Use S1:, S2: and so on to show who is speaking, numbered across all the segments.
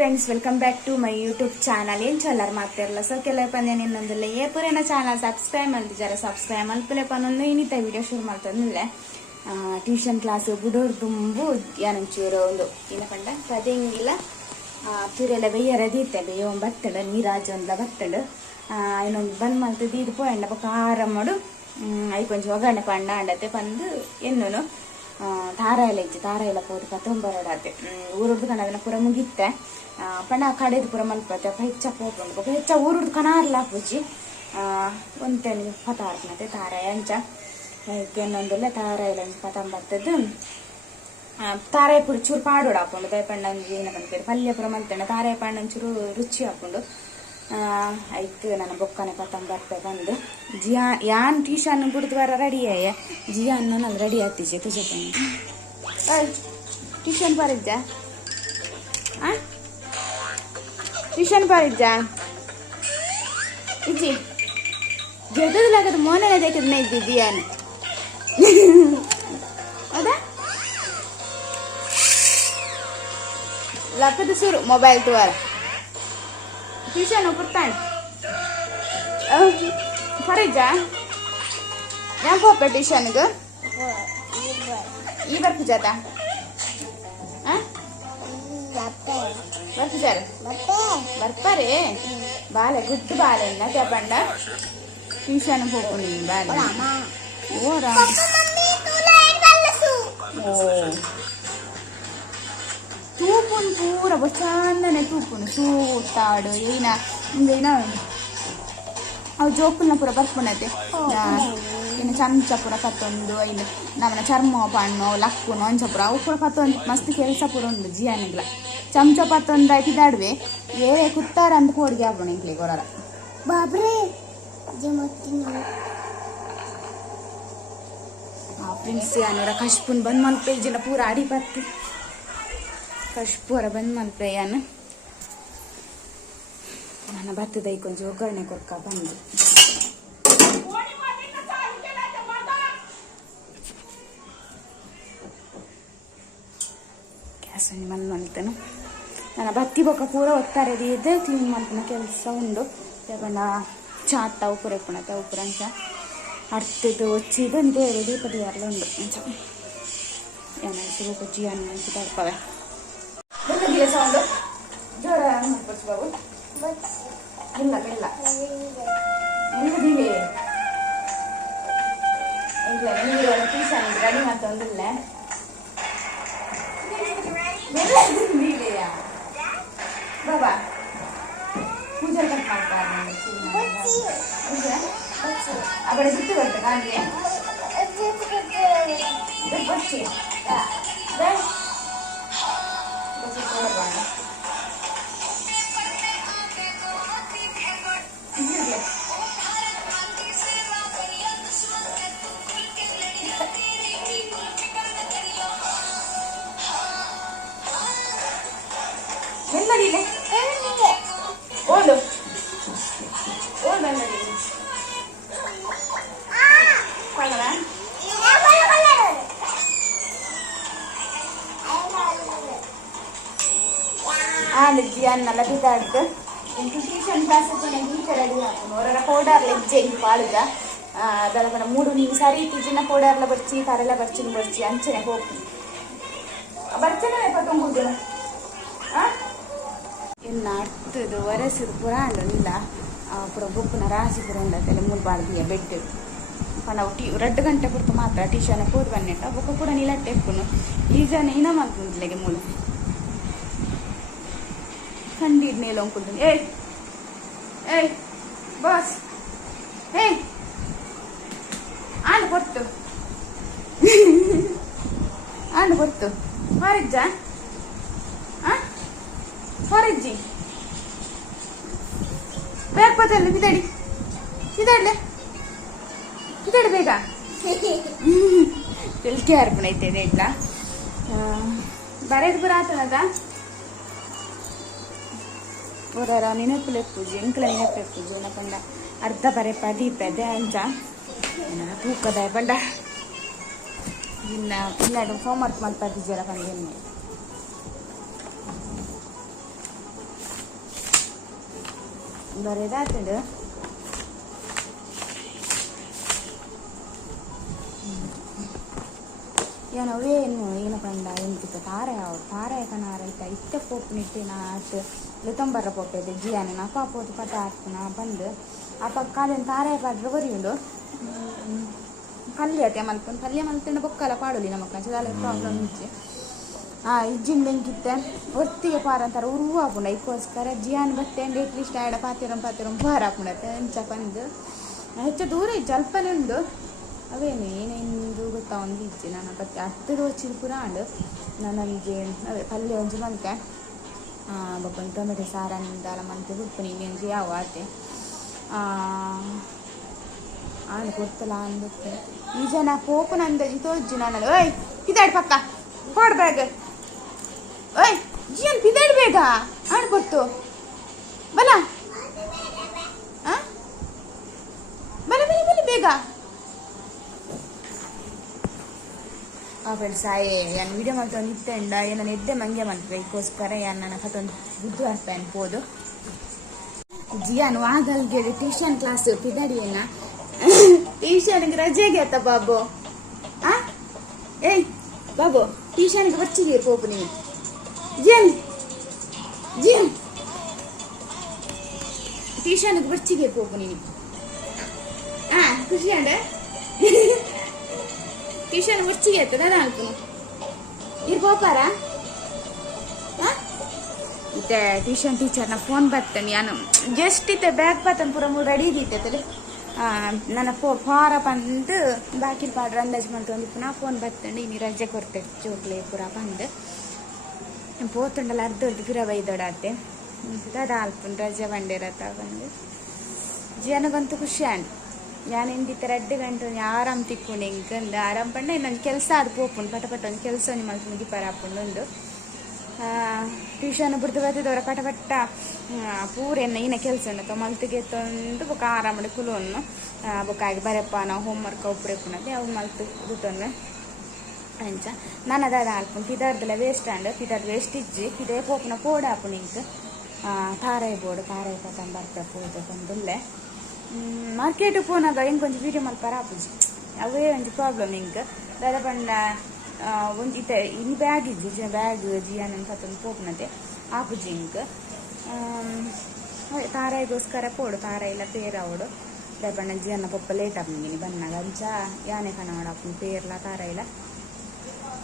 S1: Friends welcome back to my YouTube channel ಏನ್ ಚಲ್ಲರ್ ಮಾಡ್ತಿರಲ್ಲ ಸೊ ಕೆಲ ಪಂದ್ಯ ನಿನ್ನೊಂದಿಲ್ಲ. ಏ ಪುರೇನ ಚಾನಲ್ ಸಬ್ಸ್ಕ್ರೈಬ್ ಮಾಡಿದ್ದಾರೆ ಸಬ್ಸ್ಕ್ರೈಬ್ ಮಲ್ಪಲೆ ಪನ್ನೊಂದು ಇನ್ನಿತ ವಿಡಿಯೋ ಶುರು ಮಾಡ್ತಂದಿಲ್ಲ ಟ್ಯೂಷನ್ ಕ್ಲಾಸ್ ಬುಡೋರ್ ತುಂಬು ಯಾನೊಂಚೂರು ಒಂದು ಏನ ಪಂಡ ಪದಿಂಗಿಲ್ಲ ತುರೆಲ್ಲ ಬೆಯ್ಯರ ದೀತೆ ಬೆಯ್ಯ ಬತ್ತಡ, ನೀರಾಜ ಒಂದ್ಲ ಬತ್ತಡ. ಇನ್ನೊಂದು ಬಂದ್ ಮಾಡ್ತದೆ ಇದು ಪೋಯಂಡ ಆರ ಮಾಡು. ಐ ಕೊಂಚ ಒಗ್ಗರಣೆ ಪಂಡ ಅಂಡತೆ ಪಂದು ಎನ್ನೂನು ತಾರಾಯಲ ಇಜ್ಜಿ ತಾರಾಯಲ ಪೋದು ಪತ್ತೊಂಬರಡಾತೆ ಊರುಡ್ದು ಕಣದನ ಪೂರ ಮುಗಿತ್ತೆ. ಪಣ ಕಡೆದು ಪೂರ ಮಲ್ಪತ್ತೆ ಅಪ್ಪ ಹೆಚ್ಚ ಪೋಪುಂಡು ಬೊಕ ಹೆಚ್ಚ ಊರುಡ್ದು ಕಣಾರ್ಲ ಪೂಜಿ. ಒಂತೆನ್ ಪತಾರ್ನತೆ ತಾರಾಯ ಅಂಚ. ಇನ್ನೊಂದೆಲ್ಲ ತಾರಾಯಲ ಪತಂಬತ್ತದ್ದು ತಾರಾಯ ಪುಡಿ ಚೂರು ಪಾಡೋಡು ಹಾಕೊಂಡು, ದಯಪಂಡ ಏನ ಬಂದ್ಕೇಳಿ ಪಲ್ಯ ಪುರ ಮಲ್ತಣ್ಣ ತಾರಾಯ ಪಂಡ ಒಂಚೂರು ರುಚಿ ಹಾಕೊಂಡು. ಆಯ್ತು, ನನ್ನ ಬೊಕ್ಕನೆ ಪತ್ತೊಂಬತ್ತು ಬಂದು. ಜಿಯಾ, ಯಾನ್ ಟ್ಯೂಷನ್ ಗುರುದ್ವಾರ ರೆಡಿ ಆಯ ಜಿಯಾನ್ ನಾನು ರೆಡಿ ಆಗ್ತಿದ್ದೆ ತುಜಪನಿ ಟ್ಯೂಷನ್ ಬರಿದ್ದ ಆ? ಟ್ಯೂಷನ್ ಬರಿದ್ದ ಇಜ್ಜಿ ಜೊತೆಲಾಗದ ಮೋನೆ ಅದಕ್ಕೆ ಇದ್ದಿ ಜಿಯಾನ್? ಹೌದಾ? ಲಕ್ಕದ ಸುರು ಮೊಬೈಲ್ ತುವಾರ. తీసాను కుర్తాను ಫರಿಜಾ ಯಾಕೆ ಹೋಗ್ಬ ಟ್ಯೂಷನ್ಗೆ ಈ ಬರ್ಕು ಜಾತ ಬರ್ತಾರೆ ಬರ್ತಾರೆ ಬಾಲೆ ಗುಡ್ ಬಾಲೆ ಇಲ್ಲ ಚಪ್ಪಂಡ ಟ್ಯೂಷನ್ ಹೋಗು ನೀನು ಬಾಲೆ ಓ ರಾಮ ಓ ತೂಪುನ್ ಪೂರ ಚಂದನೆ ತೂಪುನು ಸೂತಾಡು ಏನ ಹಿಂಗೇನ ಅವು ಜೋಕುಲ್ನ ಪೂರ ಬರ್ಪುನತೆ. ಇನ್ನು ಚಮಚ ಪೂರ ಕತ್ತೊಂದು ಇನ್ನು ನಮ್ಮನ ಚರ್ಮ ಪಣ್ಣು ಲಕ್ಕುನು ಅಂಚ ಪೂರ ಅವು ಪೂರ ಕತ್ತೊಂದು. ಮಸ್ತ್ ಕೆಲಸ ಪೂರ ಉಂಡು ಜಿಯಾನಿಗ್ಲ ಚಮಚ ಪತ್ತೊಂದು ಕಿದಾಡುವೆ ಏ ಕುತ್ತಾರ ಅಂತ ಹೋಡ್ಗೆ ಆಪಣ ಇಂಕ್ಲಿ ಕೊರರ
S2: ಬಾಬ್ರೆ
S1: ಪ್ರಿನ್ಸಿ ಅನ್ನೋರ ಕಶ್ಪುನ್ ಬಂದ್ ಮಲ್ಪೆ ಜನ ಪೂರ ಆಡಿ ಬತ್ತು ಕಶ್ಪೂರ ಬಂದ್ ಮಲ್ಪೆ ಯಾನ ನನ್ನ ಭತ್ತದ ಕೊಂಚ ಒಗ್ಗರಣೆ ಕೊರ್ಕ ಬಂದು. ಗ್ಯಾಸ್ ಮನ್ ಮಲ್ತನು ನನ್ನ ಬತ್ತಿ ಬೊಕ್ಕ ಪೂರ ಒತ್ತಾರೆ ಇದೆ ಕ್ಲೀನ್ ಮಾಡ್ತಾನೆ ಕೆಲಸ ಉಂಡು. ತಗೊಂಡ ಚಾತ ಉಪ್ಪುರ ಇಪ್ಪಣತೆ ಉಪ್ಪುರ ಅಂಚ ಅರ್ಥದ್ದು ಒಚ್ಚಿದು ಅಂತೆ ದೀಪ ದಿವಾರ್ಲ ಉಂಡು. ಅಂಚ. ಏನಾಯ್ತು ಬಜ್ಜಿ ಅನ್ನ ಅಂಚ ತಡ್ಕವೆ. ಬೆಲ್ಲದಿಲ್ಲ ಸೌಂಡು ಜೋರ ಮಾಡ್ಕೊಡ್ಸು ಬಾಬು ಇಲ್ಲ ಬೆಲ್ಲ ಎಂತದಿವೆ ಇಲ್ಲ ನೀರು ಟ್ಯೂಷನ್ ರೆಡಿ ಮಾಡ್ತೊಂದಿಲ್ಲ ಬೆಲ್ಲ ತಿಂದಿದೆಯಾ ಬಾಬಾ ಪೂಜೆ ಕಟ್ ಮಾಡ್ತಾರೆ ಪೂಜೆ ಆ ಕಡೆ ಸುತ್ತು ಮೆಲ್ಲದಿಲೆ ಓಡು ಓಡು ಮೆಲ್ಲದಿಲೆ ಕೊಡಲ್ಲ ಆಂಡ್ಜಿ ಅನ್ನಲ್ಲ ಬಿದ್ದಾಡ್ದು ಟ್ಯೂಷನ್ ಕ್ಲಾಸ್ ಟೀಚರ್ ರೆಡಿ ಹಾಕೊಂಡು ಅವರ ಪೌಡರ್ ಲೆಜ್ಜೆ ಪಾಳುದ ಅದಲ್ಲ ಮೂಡು ನೀವು ಸರಿ ಟೀಚಿನ ಪೌಡರ್ಲ ಬರ್ಚಿ ಕರೆಲ್ಲ ಬರ್ಚಿನ ಬರ್ಚಿ ಅಂಚನೆ ಹೋಗಿ ಬರ್ಚನೆ ಪತ್ತೊಂಬುದು ಇನ್ನು ಅರ್ಥದು ಒರೆಸಿದ ಪುರಾಣ ಇಲ್ಲ. ಪುರ ಬುಕ್ಕನ ರಾಸಿ ಪುರ ತಲೆ ಮೂರು ಬಾಳ್ದಿಯ ಬೆಡ್ ನಾವು ಟಿ ಎರಡು ಗಂಟೆ ಪುರ್ತು ಮಾತ್ರ ಟ್ಯೂಷನ್ ಬುಕ್ಕ ಕೂಡ ನೀಲಟ್ಟೆ ಎಪ್ಪುನು ಈಗ ಇನ ಮಾಡ್ಕೊಂಡ್ಲೆಗೆ ಮೂಲು ಖಂಡಿಡ್ ನೇಲ ಏಯ್! ಏಯ್! ಬಾಸ್! ಏಯ್! ಆಂಡ್ ಕೊಟ್ಟು ಆಂಡ್ ಕೊಟ್ಟು ಹೊರಜ್ಜ ಹೊರಜ್ಜಿ ಬೇಗ ಬದಲ್ಲ ಬಿದ್ದಾಡಿ ಬಿದ್ದಾಡ್ಲೆ ಬಿದ್ದಾಡಿ ಬೇಗ. ತಿಳ್ಕೆ ಅರ್ಪಣೈತೆ ಇಡ್ಲ? ಬರೆದು ಬರ ಆತನದ ಪೂರ ನೆನಪುಲೆ ಪೂಜೆ ಎಂಕಲ ನೆನಪೆ ಪೂಜೆ ಏನಪ್ಪಂಡ ಅರ್ಧ ಬರೆ ಪದಿ ಪೆದೆ ಅಂಚ ತೂಕದ ಬಂಡ. ಇನ್ನ ಇನ್ನಾಡು ಹೋಮ್ವರ್ಕ್ ಇದ್ದೀರ ಪಂದೇನೆ ಬರೆದಾತಡು ಏನೋ ಏನು ಏನು ಪಂಡ ಎಂತಿತ್ತು ತಾರೆ ಅವ್ರು ತಾರೆ ಕನಾರ ಐತ ಇತ್ತೆ ಪೋಪ್ ನಿಟ್ಟಿನ ಆಟ್ ಲುತಂಬರ ಪೋಪೆದೆ ಜಿಯಾನ ನಾ ಪಾಪೋದು ಪಟ ಹಾಕ್ತನ ಬಂದು ಆ ಪಕ್ಕ ಕಾಲಿನ ತಾರೆ ಪಾಡ್ರೆ ಬರಿಯುಂಡು ಪಲ್ಯ ಅತ್ತೆ ಮಲ್ಕೊಂಡು ಪಲ್ಯ ಮಲ್ತಂಡು ಬೊಕ್ಕಲ ಪಾಡೋಲಿ ನಮಕ್ ಅದೆಲ್ಲ ಪ್ರಾಬ್ಲಮ್ ಇಜ್ಜಿ ഇജ്ജിണ്ടെങ്കിത്തെ ಉರುವ പാറന്താറ ಇಕ್ಕೋಸ್ಕರ ಜಿಯಾನ್ ಬತ್ತೆ ಬಟ್ಟೆ ಎಟ್ಲೀಸ್ಟ್ ಆಡ ಪಾತಿರಂ ಪಾತಿರಂ ಪಾರಾಪುಂಡ ಎಂಚ ಪಂದು ಹೆಚ್ಚು ದೂರ ಇಜ್ಜು ಅಲ್ಪನೇ ಉಂಡು ಅವೇನು ಏನೇನು ಗೊತ್ತಾ, ಒಂದು ಇಜ್ಜಿ ನಾನು ಬಟ್ ಅರ್ಥದ ವಚ್ಚಿದ ಪುರಾಂಡು ನನಗೆ ಅದೇ ಪಲ್ಯ ಒಂಜಿ ಮಂತೆ ಬೊಬ್ಬನ ಟೊಮೆಟೊ ಸಾರನಿಂದಲ ಮಂತೆ ಉಪ್ಪು ನೀನು ಒಂಜಿ ಯಾವ ಆತೆ. ಆನೆ ಕೊಡ್ತಲ್ಲ ಅಂದ್ಬಿಟ್ಟು. ಈ ಜನ ನಂದಿ ತೋಜ್ಜಿ ನಾನು ಓಯ್ ಇದಾಡ್ ಪಕ್ಕ. ಕೊಡ್ಬೇಕು ಓಯ್ ಜಿಯನ್ ಬೇಗ? ಆಣ ಕೊಡ್ತು ಬಲ? ಬಲ ಬಲ ಬಲ ಬೇಗ. ಆ ಸಾಯೇ ನಾನು ವಿಡಿಯೋ ಮಾಡ್ತಾ ನಿತ್ತೆಂಡ ನಾನು ಎದ್ದೆ ಮಂಗೆ ಮಾಡ್ತಾರೆ ಇದಕ್ಕೋಸ್ಕರ ಯಾನ್ ನನ್ನ ಕತ್ತೊಂದು ಬುದ್ಧಿ ಬರ್ತಾ ಅನ್ಬೋದು. ಜಿಯಾನ್ ವಾಗಲ್ಗೆ ಟ್ಯೂಷನ್ ಕ್ಲಾಸ್ ಪಿದಾಡಿಯೇನ ಟ್ಯೂಷನ್ಗೆ ರಜೆಗೆ ಆತ ಬಾಬು? ಆ? ಏಯ್, ಬಾಬು ಟ್ಯೂಷನ್ಗೆ ಬರ್ಚಿಗೆ ಪೋಪು ನೀವು ಜಿಯನ್ ಜಿಯನ್ ಟೀಶನ್ ಬರ್ಚಿಗೆ ಪೋಪು ನೀನು ಆ ಖುಷಿ ಅಂಡ ಟ್ಯೂಷನ್ ಬರ್ಚಿಗೆ ಆಯ್ತದ ನಾಲ್ಕು ಇರ್ ಹಾ ಇತ್ತೆ ಟ್ಯೂಷನ್ ಟೀಚರ್ನ ಫೋನ್ ಬರ್ತೇನೆ ನಾನು ಜಸ್ಟ್ ಇತ್ತೆ ಬ್ಯಾಗ್ ಬರ್ತಾನೆ ಪೂರ ಮೂರು ರೆಡಿ ಇದ್ದಿತ್ತೆ ನನ್ನ ಫೋ ಫಾರ ಬಂದು ಬಾಕಿ ಪಾಡ್ರ ಅಂದಾಜು ಮಾಡ್ತು ಒಂದು ಪುನಃ ಫೋನ್ ಬರ್ತಂಡು ಇನ್ನು ರಜೆ ಕೊರ್ತೆ ಜೋಕ್ಲೆ ಪೂರ ಬಂದು ಅರ್ಧ ಹೊತ್ತು ಪಿರ ಬೈದೊಡಾತೆ ಅದ ಅಲ್ಪನ್ ರಜೆ ಬಂಡೇರ ತಗೊಂಡು ಜನಗಂತೂ ಖುಷಿ ಆಂಡ್ ഞാൻ ಎಂದಿತ್ತ ರಡ್ಡು ಗಂಟೆ ಆರಾಮ್ ತಿಕ್ಕೊಂಡು ಹಿಂಗಂದು ಆರಾಮ್ ಪಂಡ ಇನ್ನೊಂದು ಕೆಲಸ ಅದು ಪೋಪುಂಡು. ಪಟ ಪಟ ಒಂದು ಕೆಲಸ ನಿಮ್ಮ ಮುಗಿಪಾರ ಹಾಕೊಂಡು ಟ್ಯೂಷನ್ ಬಿಡ್ದು ಬರ್ತಿದ್ದವ್ರ ಪಟ ಪಟ್ಟ ಪೂರ ಎನ್ನ ಈನ ಕೆಲಸ ಉಂಡು. ಮಲ್ತಿಗೆ ತಂದು ಬೊಕ ಆರಾಮ್ ಕುಲುವನ್ನು ಬೊಕ ಆಗಿ ಬರಪ್ಪ ನಾವು ಹೋಮ್ ವರ್ಕ್ ಒಬ್ಬರೇ ಪುನದೆ ಅವು ಮಲ್ತು ಬಿಟ್ಟೊಂದು ಅಂಚ ನಾನು ಅದಾದ ಹಾಲ್ಪುಂಡು ಪಿದಾರ್ದೆಲ್ಲ ವೇಸ್ಟ್ ಆಂಡ್ ಪಿದಾರ್ದ ವೇಸ್ಟ್ ಇಜ್ಜಿ. ಪಿದೇ ಪೋಪುನ ಪೋಡ ಹಾಪುಂಡು ಇಂಕ್ ತಾರಾಯಿ ಬೋರ್ಡ್ ತಾರಾಯಿ ಪತಂ ಬರ್ತಾ ಪೂಜೆ ಕೊಂದುಲ್ಲೆ ಮಾರ್ಕೆಟ್ ಪೋನಾಗ ಹೆಂಗೆ ಕೊಂಚ ವೀಡಿಯೋ ಮಲ್ಪಾರ ಆಪುಜಿ ಅವೇ ಒಂಜಿ ಪ್ರಾಬ್ಲಮ್ ಇಂಕ್ ದಾದ ಪಂಡ ಒಂದು ಇತ ಇನ್ ಬ್ಯಾಗ್ ಇಜ್ಜಿ ಬ್ಯಾಗ್ ಜಿಯಾನ್ ಪತೊಂದು ಪೋಪುನತೆ. ಆಪುಜಿ ಇಂಕ್ ತಾರಾಯಿಗೋಸ್ಕರ ಪೋಡು ತಾರಾಯಿಲ ಪೇರ್ ಅವಡು ದಾದ ಜಿಯನ್ನ ಪೊಪ್ಪ ಲೇಟ್ ಆಪುಂಗಿನಿ ಬನ್ನಾಗ ಅಂಚ, ಯಾನೆ ಆಪುಂಡು ಪೇರ್ಲ, ತಾರಾಯಿಲ.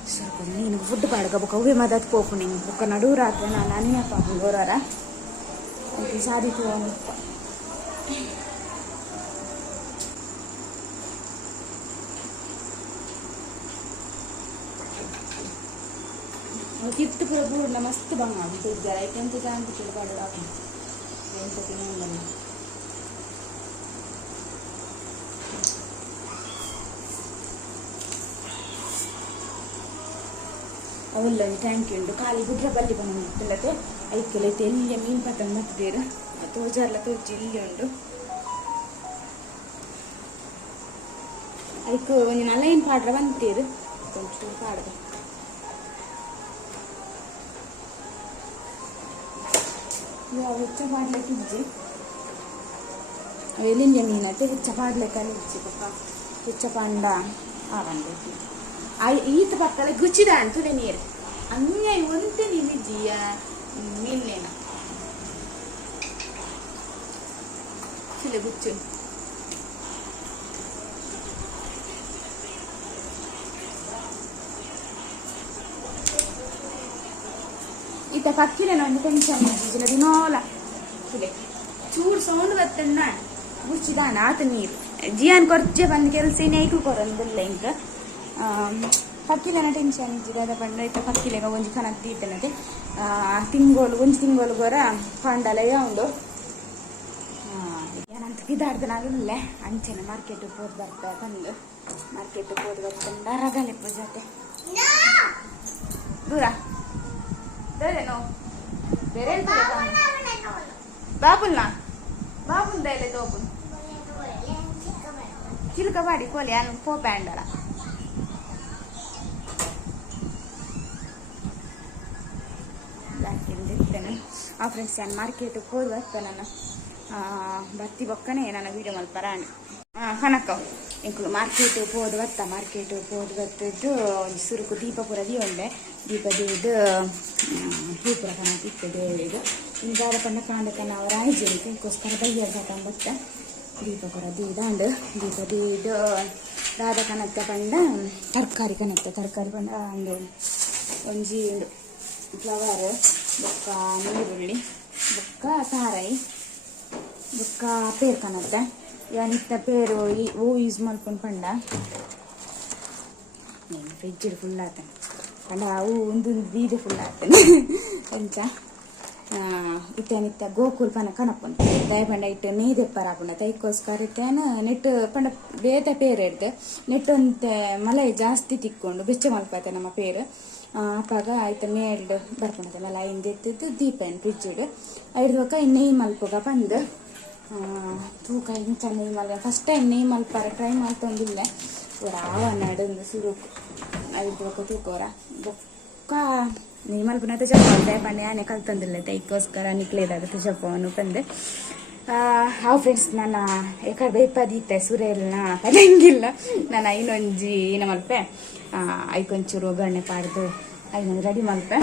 S1: ಸ್ವಲ್ಪ ನೀನು ಫುಡ್ ಪಾಡ್ಗ ಬೊಕ ಅವೇ ಮದತ್ ಪೋಪು ನಿಂಗೆ ಬೊಕ ನಡು ರಾತ್ರಿ ನಾನು ಅನ್ಯ ಪಾಪು ಗೋರರ ಸಾದಿ ಪೋವನು ತಿತ್ತು ಪೂರ ಬೂರ್ನ ಮಸ್ತ್ ಬಂಗ ಬಿಟ್ಟಿದ್ದಾರೆ ಐಟೆಂತ್ ಜಾಂತಿ ತಿಳ್ಪಾಡು ಆಪು ಎಂತ ಒಲ್ಲೊಂದು ಟ್ಯಾಂಕ್ ಉಂಡು ಖಾಲಿ ಗುಡ್ರ ಬಲ್ಲಿ ಬಂದು ಮುಟ್ಟಲತೆ ಐಕೆಲೈತೆ ಎಲ್ಲಿ ಮೀನು ಪತಂಗ ಮುಟ್ಟಿದ್ದೀರ ತೋಜಾರ್ಲ ತೋಜಿ ಇಲ್ಲಿ ಉಂಡು ಅದಕ್ಕೆ ನೀನು ಅಲ್ಲ ಏನು ಪಾಡ್ರ ಬಂತೀರು ಕೊಂಚ ಪಾಡ್ದೆ ಇವಾಗ ಹೆಚ್ಚ ಮಾಡ್ಲಿಕ್ಕೆ ಇಜ್ಜಿ ಎಲ್ಲಿಂದ ಮೀನಟ್ಟೆ ಹೆಚ್ಚ ಮಾಡ್ಲಿಕ್ಕೆ ಇಜ್ಜಿ ಪಕ್ಕ ಹೆಚ್ಚ ಪಂಡ ಆವಂಡ ಐತ ಪಕ್ಕಲೆ ಗುಚ್ಚಿದ ಅಂತೂ ನೀರು अन्याय उनते निधि जिया मिल लेना चले गुच्छ ఇత పక్కిన నన్ను పెంచాను గిజిన వినోల చూడే చూడు సౌండ్ వస్తున్నా గుర్చిదా నాత నీరు జియాన్ కొరచే పని కలిసి నీకు కొరందులే ఇంకా ಪಕ್ಕಿಲೆನ ಟೆನ್ಷನ್ ಇಜ್ಜಿಗೆ ಅದ ಪಂಡ ಪಕ್ಕಿಲೆಗ ಒಂಜಿ ಕಣ ದೀತನತೆ ತಿಂಗೋಲು, ಒಂಜಿ ತಿಂಗೋಲುಗೋರ ಪಂಡಲೆಯ ಉಂಡು. ಏನಂತ ಗಿದಾಡ್ದನಾಗಿಲ್ಲೇ ಅಂಚೆನೆ ಮಾರ್ಕೆಟ್ ಪೋದ್ ಬರ್ತಾ ತಂದು. ಮಾರ್ಕೆಟ್ ಪೋದ್ ಬರ್ತಂಡ ರಗಲೆ ಪೂಜಾತೆ ದೂರ. ಬೇರೆನೋ ಬೇರೆ ಬಾಬುಲ್ನ? ಬಾಬುಲ್ ದಯಲೆ ತೋಬುಲ್ ಚಿಲ್ಕ ಮಾಡಿ ಕೋಲಿ ಅಲ್ಲಿ ಪೋ ಬ್ಯಾಂಡಳ ಆ ಫ್ರೆಂಡ್ಸ್ ನಾನು ಮಾರ್ಕೆಟಿಗೆ ಹೋದ ನಾನು ಬರ್ತಿ ಬೊಕ್ಕನೆ ನಾನು ವೀಡಿಯೋ ಮಲ್ಪರ ಕನಕ ಇಂಕುಲು ಮಾರ್ಕೆಟ್ ಹೋದ್ ಬತ್ತ ಮಾರ್ಕೆಟ್ ಹೋದ್ ಬತ್ತದ್ದು ಒಂದು ಸುರುಕು ದೀಪಪುರದಿ ಒಂದೆ. ದೀಪದೇದು ಹೂಪುರ ಕನಕ ಇತ್ತದೇವಿದು ಹಿಂಗಾದ ಪಂಡ ಕಾಂಡಕನ ಅವರ ಆಯ್ಜಿ ಇಂಕೋಸ್ಕರ ಬೈಯ ಸಾಕಂಬತ್ತ ದೀಪಪುರ ದೀಪ ದೀಪದೇದು ರಾಧ ಕನತ್ತ ಪಂಡ, ತರಕಾರಿ ಕನತ್ತ ತರಕಾರಿ ಪಂಡ, ಒಂದು ಒಂಜಿ ಉಂಡು ಫ್ಲವರ್ ಬೊಕ್ಕ ನೀರುಳ್ಳಿ ಬೊಕ್ಕ ಸಾರೈ ಬೊಕ್ಕ ಪೇರ್ ಕನತ್ತ ಯಾನಿತ್ತ ಪೇರು ಈ- ಹೂ ಯೂಸ್ ಮಾಡ್ಕೊಂಡು ಪಂಡ ನೀನು ಫ್ರಿಜ್ ಫುಲ್ ಆತನೆ ಪಂಡ ಹೂ ಒಂದು ಬೀದು ಫುಲ್ ಆತನೆ ಎಂಚ ಇತ್ತೇನಿತ್ತ ಗೋಕುಲ್ ಪನ ಕನಪುಂಡು ದಯ ಪಂಡ ಇಟ್ಟು ನೀರು ಪರಾಪುಂಡ ತೈಕೋಸ್ಕರ ಇತ್ತೇನು ನೆಟ್ ಪಂಡ ಬೇತೆ ಪೇರು ಹಿಡ್ದು ನೆಟ್ ಮಲೈ ಜಾಸ್ತಿ ತಿಕ್ಕೊಂಡು, ಬೆಚ್ಚ ಮಲ್ಪತ್ತೆ ನಮ್ಮ ಪೇರು. ಅಪ್ಪಾಗ ಆಯ್ತ ಮೇಲ್ಡ್ ಬರ್ಕೊಂಡೆ ಮಲ ಹಿಂದೆ ಎತ್ತಿದ್ದು ದೀಪ ಏನು ಫ್ರಿಜ್ ಇಡು. ಐಡ್ದಕ್ಕ ನೆಯ್ ಮಲ್ಪಗ ಬಂದು ತೂಕ ಇಂಚ ನೆಯ್ ಮಲ್ ಫಸ್ಟ್ ಟೈಮ್ ನೆಯ್ ಮಲ್ಪಾರ ಟ್ರೈ ಮಾಡ್ತೊಂದಿಲ್ಲ ರಾವ ನಡಂದು ಸುರುಕು. ಐದು ತೂಕೋರ. ಬೊಕ್ಕ ನೆಯ್ ಮಲ್ಪನ ತಜಪ್ಪ ಪಂಡೆ ಆನೆ ಕಲ್ತಂದಿಲ್ಲ ತೈಕೋಸ್ಕರ ನಿಕ್ಲೇದಾಗುತ್ತೆ ಜಪ್ಪವನ್ನು ಕಂದೆ ಹಾವು ಫ್ರೆಂಡ್ಸ್ ನನ್ನ ಯಾಕಡೆ ಬೇಪದೀತೆ ಸುರೇಲ್ನ ಕಲಿಯಂಗಿಲ್ಲ ನಾನು ಐನೊಂಜಿ ಏನ ಮಲ್ಪೆ ಐಕೊಂಚೂರು ಒಗ್ಗರಣೆ ಪಾಡ್ದು, ಐನೊಂದು ರೆಡಿ ಮಲ್ಪೆ.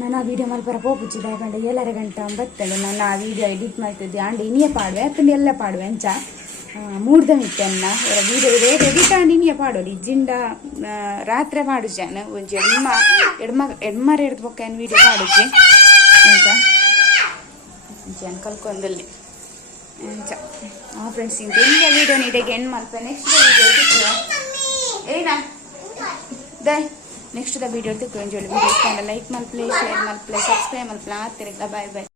S1: ನಾನು ಆ ವಿಡಿಯೋ ಮಲ್ಪರ ಪೋಪುಚ್ಚಿ ದಯಕಂಡ ಏಳರೆ ಗಂಟೆ ಬರ್ತೇನೆ ನಾನು ಆ ವಿಡಿಯೋ ಎಡಿಟ್ ಮಾಡ್ತಿದ್ದೆ. ಆಂಡ್ ಇನ್ನೇ ಪಾಡುವೆ ಅತ್ತಂದು ಎಲ್ಲ ಪಾಡುವೆ ಅಂಚ. ಮೂಡ್ದ ಮಿತ್ತನ್ನ ವಿಡಿಯೋ ಎಡಿಟ್ ಇನಿಯ ಪಾಡೋದು ಇಜ್ಜಿಂಡ ರಾತ್ರಿ ಪಾಡು ಜನ. ಒಂಜಿ ಎಡ್ಮ ಎಡ್ಮ ಎಡ್ಮರ ಹಿಡ್ದು ಬೊಕ್ಕ ಏನು ವಿಡಿಯೋ ಪಾಡುಜ್ಜಿ ಅಂತ ಜನ ಕಲ್ಕೊಂದಲ್ಲಿ ಆ ಫ್ರೆಂಡ್ಸ್ ಇಂತ ಇಲ್ಲಿಯ ವಿಡಿಯೋ ನೀಡಿಗೆ ಎಂಡ್ ಮಾಡ್ಪೆ? ನೆಕ್ಸ್ಟ್ ಏನಾ? ದೈ ನೆಕ್ಸ್ಟ್ ದ ವಿಡಿಯೋ ತಿಕ್ಕು? ಎಂಜಾಯ್ ವಿಡಿಯೋ ಲೈಕ್ ಮಲ್ಪ್ಲೆ ಶೇರ್ ಮಲ್ಪ್ಲೆ ಸಬ್ಸ್ಕ್ರೈಬ್ ಮಲ್ಪ್ಲೆ ಆಗ್ತಿರಲ್ಲ ಬಾಯ್ ಬಾಯ್